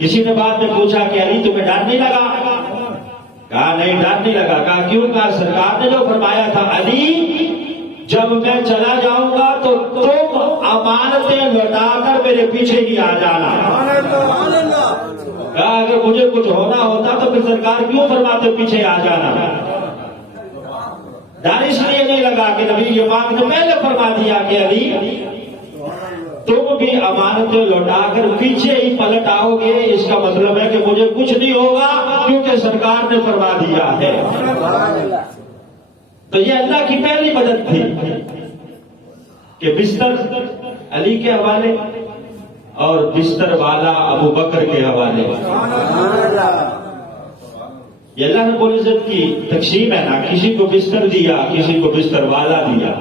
کسی نے بعد میں پوچھا کہ علی تمہیں ڈر نہیں لگا؟ کہا نہیں ڈر نہیں لگا۔ کہا کیوں؟ کہا سرکار نے جو فرمایا تھا علی جب میں چلا جاؤں گا تو تم امانتیں لوٹا کر میرے پیچھے ہی آ جانا۔ کہا اگر مجھے کچھ ہونا ہوتا تو پھر سرکار کیوں فرماتے پیچھے آ جانا؟ ڈر اس لیے نہیں لگا کہ نبی یہ پاک نے پہلے فرما دیا کہ علی تم بھی امانتیں لوٹا کر پیچھے ہی پلٹ آؤ گے، اس کا مطلب ہے کہ مجھے کچھ نہیں ہوگا کیونکہ سرکار نے فرما دیا ہے۔ تو یہ اللہ کی پہلی مدد تھی کہ بستر علی کے حوالے اور بستر والا ابو بکر کے حوالے۔ یہ اللہ رب العزت کی تقسیم ہے نا، کسی کو بستر دیا کسی کو بستر والا دیا۔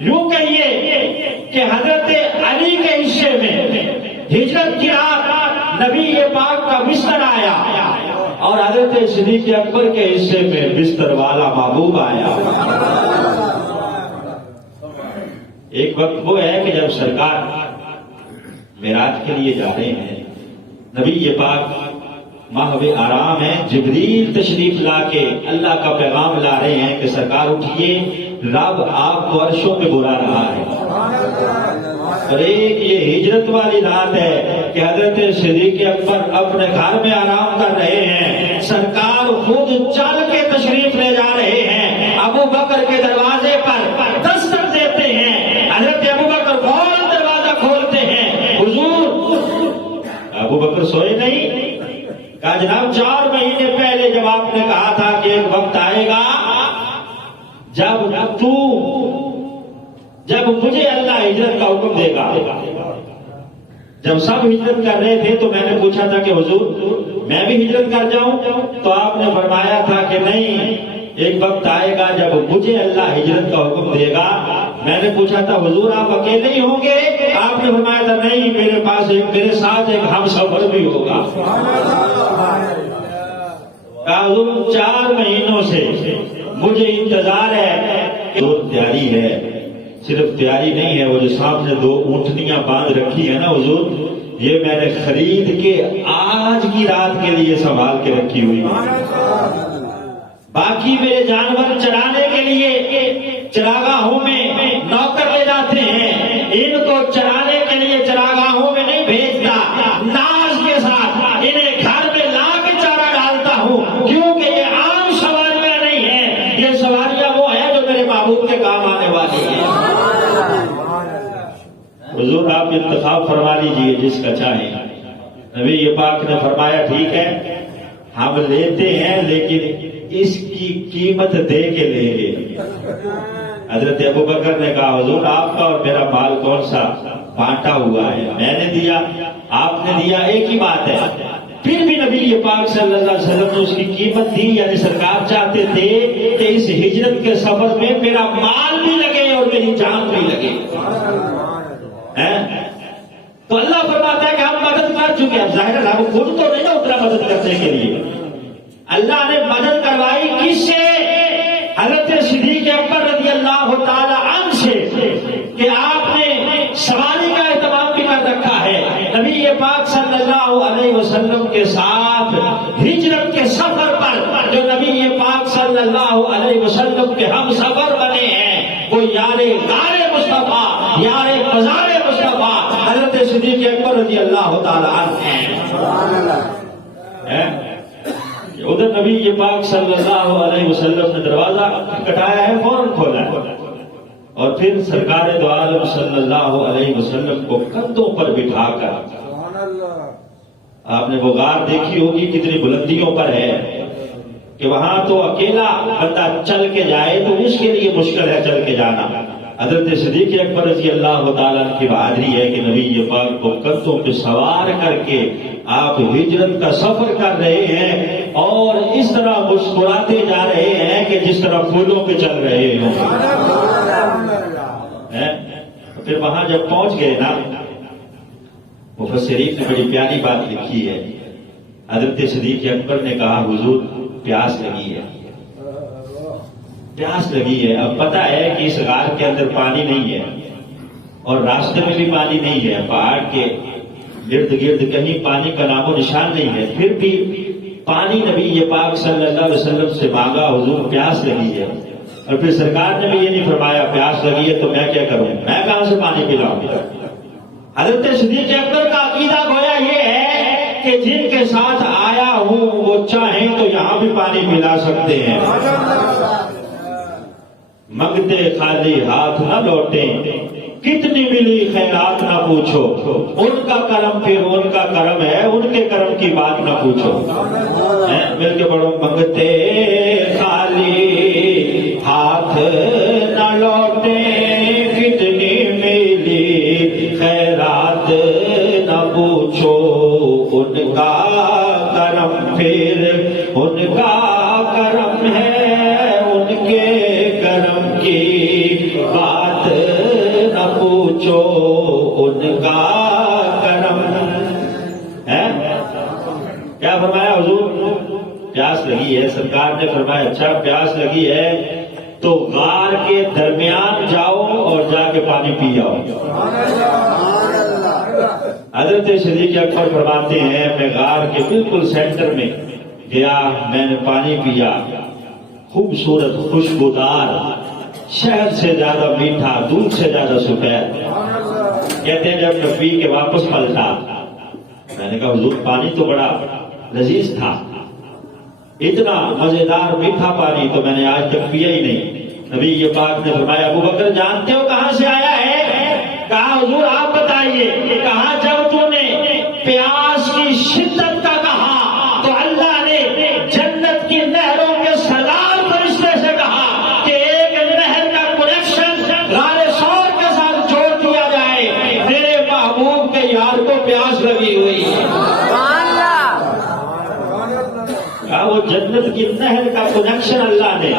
یوں کہیے کہ حضرت علی کے حصے میں ہجرت کی رات نبی پاک کا بستر آیا اور حضرت صدیق اکبر کے حصے میں بستر والا محبوب آیا۔ ایک وقت وہ ہے کہ جب سرکار معراج کے لیے جا رہے ہیں، نبی پاک محو آرام ہے، جبریل تشریف لا کے اللہ کا پیغام لا رہے ہیں کہ سرکار اٹھیے، رب آپ کو عرشوں پہ بلا رہا ہے۔ اور ایک یہ ہجرت والی رات ہے کہ حضرت صدیق اکبر اپنے گھر میں آرام کر رہے ہیں، سرکار خود چل کے تشریف لے جا رہے ہیں، ابو بکر کے دروازے پر دستک دیتے ہیں، حضرت ابو بکر فوراً دروازہ کھولتے ہیں، حضور۔ ابو بکر سوئے نہیں؟ کہا جناب 4 مہینے پہلے جب آپ نے کہا تھا کہ ایک وقت آئے گا جب مجھے اللہ ہجرت کا حکم دے گا۔ جب سب ہجرت کر رہے تھے تو میں نے پوچھا تھا کہ حضور میں بھی ہجرت کر جاؤں؟ تو آپ نے فرمایا تھا کہ نہیں، ایک وقت آئے گا جب مجھے اللہ ہجرت کا حکم دے گا۔ میں نے پوچھا تھا حضور آپ اکیلے ہی ہوں گے؟ آپ نے فرمایا تھا نہیں، میرے ساتھ ایک ہم سفر بھی ہوگا۔ کہا حضور 4 مہینوں سے مجھے انتظار ہے۔ دو تیاری ہے، صرف تیاری نہیں ہے، وہ جو سامنے 2 اونٹنیاں باندھ رکھی ہے نا حضور، یہ میں نے خرید کے آج کی رات کے لیے سنبھال کے رکھی ہوئی ہے۔ باقی میرے جانور چرانے کے لیے چراگاہوں میں نوکر لے جاتے ہیں، ان کو چرانے کے لیے چراگاہوں میں نہیں بھیجتا، ناز کے ساتھ انہیں گھر میں لا کے چارہ ڈالتا ہوں، کیونکہ یہ عام سواریاں نہیں ہیں، یہ سواریاں وہ ہیں جو میرے محبوب کے کام آنے والی ہیں۔ حضور آپ انتخاب فرما لیجئے جس کا چاہیں۔ نبی پاک نے فرمایا ٹھیک ہے ہم لیتے ہیں لیکن اس کی قیمت دے کے لیں گے۔ حضرت ابو بکر نے کہا حضور آپ کا اور میرا مال کون سا بانٹا ہوا ہے؟ میں نے دیا آپ نے دیا، ایک ہی بات ہے۔ پھر بھی نبی پاک صلی اللہ علیہ وسلم نے اس کی قیمت دی، یعنی سرکار چاہتے تھے کہ اس ہجرت کے سفر میں میرا مال بھی لگے اور میری جان بھی لگے۔ تو اللہ فرماتا ہے کہ ہم مدد کر چکے، اب ظاہر ہے ہم خود تو نہیں اترا مدد کرنے کے لیے، اللہ نے مدد کروائی کس سے؟ حضرت صدیق اکبر رضی اللہ تعالی عنہ سے، کہ آپ نے سواری کا اہتمام بھی کر رکھا ہے۔ نبی پاک صلی اللہ علیہ وسلم کے ساتھ ہجرت کے سفر پر جو نبی پاک صلی اللہ علیہ وسلم کے ہم سفر بنے ہیں وہ یار غار مصطفیٰ، یار مزار مصطفیٰ حضرت صدیق اکبر رضی اللہ تعالی عنہ ہیں۔ ادھر نبی پاک صلی اللہ علیہ وسلم نے دروازہ کٹایا ہے، فوراً کھولا ہے، اور پھر سرکار دو عالم صلی اللہ علیہ وسلم کو کندھوں پر بٹھا کر، آپ نے وہ غار دیکھی ہوگی کتنی بلندیوں پر ہے کہ وہاں تو اکیلا بندہ چل کے جائے تو اس کے لیے مشکل ہے چل کے جانا۔ حضرت صدیق اکبر رضی اللہ تعالیٰ کی بہادری ہے کہ نبی پاک کو کندھوں پہ سوار کر کے آپ ہجرت کا سفر کر رہے ہیں اور اس طرح مسکراتے جا رہے ہیں کہ جس طرح پھولوں پہ چل رہے ہیں۔ پھر وہاں جب پہنچ گئے نا، مفسرین نے بڑی پیاری بات لکھی ہے۔ حضرت صدیق اکبر نے کہا حضور پیاس لگی ہے، پیاس لگی ہے۔ اب پتہ ہے کہ اس غار کے اندر پانی نہیں ہے اور راستے میں بھی پانی نہیں ہے، پہاڑ کے ارد گرد کہیں پانی کا نام و نشان نہیں ہے، پھر بھی پانی نبی پاک صلی اللہ علیہ وسلم سے مانگا، حضور پیاس لگی ہے، اور پھر سرکار نے بھی یہ نہیں فرمایا پیاس لگی ہے تو میں کیا کروں، میں کہاں سے پانی پلاؤں؟ حضرت صدیق اکبر کا عقیدہ گویا یہ ہے کہ جن کے ساتھ آیا ہوں وہ چاہیں تو یہاں بھی پانی پلا سکتے ہیں، منگتے خالی ہاتھ نہ لوٹیں، کتنی ملی خیرات نہ پوچھو، ان کا کرم پھر ان کا کرم ہے، ان کے کرم کی بات نہ پوچھو، مل کے پڑھو، منگتے خالی ہاتھ نہ لوٹیں، کتنی ملی خیرات نہ پوچھو، ان کا کرم پھر ان کا کرم ہے، ان کے کرم کی بات نہ پوچھو، ان کا کرم ہے۔ کیا فرمایا حضور؟ پیاس لگی ہے، سرکار نے فرمایا اچھا پیاس لگی ہے تو غار کے درمیان جاؤ اور جا کے پانی پی آؤ۔ حضرت صدیق اکبر فرماتے ہیں میں غار کے بالکل سینٹر میں گیا، میں نے پانی پیا، خوبصورت خوشبودار، شہد سے زیادہ میٹھا، دودھ سے زیادہ سفید۔ کہتے ہیں جب میں پی کے واپس پلٹا، میں نے کہا حضور پانی تو بڑا لذیذ تھا، اتنا مزیدار میٹھا پانی تو میں نے آج تک پیا ہی نہیں۔ نبی پاک نے فرمایا ابو بکر جانتے ہو کہاں سے آیا ہے؟ کہا حضور آپ بتائیے۔ کہا جب تو نے پیاس کی شدت کا کہا تو اللہ نے جنت کی نہروں کے سردار فرشتے سے کہا کہ ایک نہر کا کنیکشن غار ثور کے ساتھ جوڑ دیا جائے، میرے محبوب کے یار کو پیاس لگی ہوئی۔ وہ جنت کی نہر کا کنیکشن اللہ نے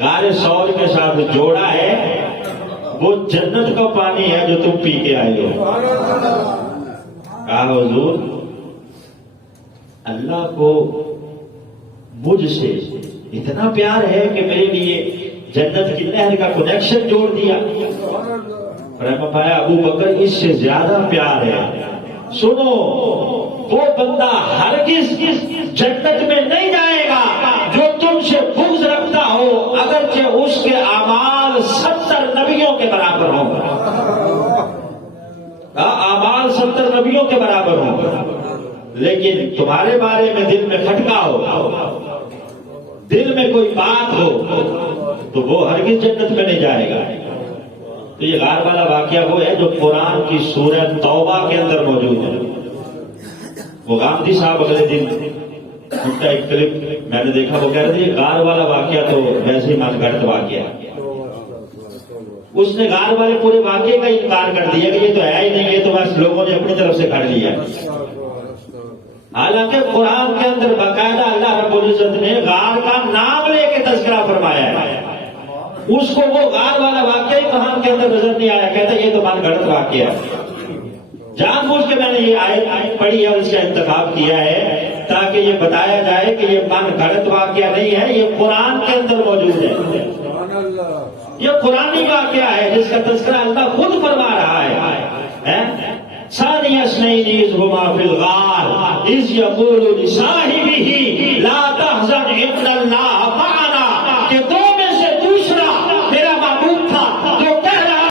غار ثور کے ساتھ جوڑا ہے، وہ جنت کا پانی ہے جو تم پی کے آئے ہو۔ کہا حضور اللہ کو مجھ سے اتنا پیار ہے کہ میرے لیے جنت کی نہر کا کنیکشن جوڑ دیا۔ فرمایا ابو بکر اس سے زیادہ پیار ہے، سنو وہ بندہ ہرگز جنت میں نہیں جائے گا جو تم سے بغض رکھتا ہو، اگرچہ اس کے اعمال 70 نبیوں کے برابر ہوں۔ اعمال 70 نبیوں کے برابر ہوں، لیکن تمہارے بارے میں دل میں کھٹکا ہو، دل میں کوئی بات ہو تو وہ ہرگز جنت میں نہیں جائے گا۔ تو یہ غار والا واقعہ وہ ہے جو قرآن کی سورہ توبہ کے اندر موجود ہے۔ وہ گاندھی صاحب اگلے دن ان کا ایک کلپ میں نے دیکھا، وہ کہہ رہے تھے غار والا واقعہ تو ویسے ہی من گھڑت واقعہ، اس نے غار والے پورے واقعے کا انکار کر دیا کہ یہ تو ہے ہی نہیں، یہ تو بس لوگوں نے اپنی طرف سے کر لیا۔ حالانکہ قرآن کے اندر باقاعدہ اللہ رب العزت نے غار کا نام لے کے تذکرہ فرمایا ہے، اس کو وہ غار والا واقعہ ہی قرآن کے اندر نظر نہیں آیا، کہتا یہ تو من گھڑت واقعہ ہے۔ جان بوجھ کے میں نے یہ آیت پڑھی اور اس کا انتخاب کیا ہے تاکہ یہ بتایا جائے کہ یہ من گھڑت واقعہ نہیں ہے، یہ قرآن کے اندر موجود ہے، یہ قرآنی واقعہ ہے جس کا تذکرہ اللہ خود فرما رہا ہے۔ ثانی اثنین اذ ہما فی الغار اذ یقول لصاحبہ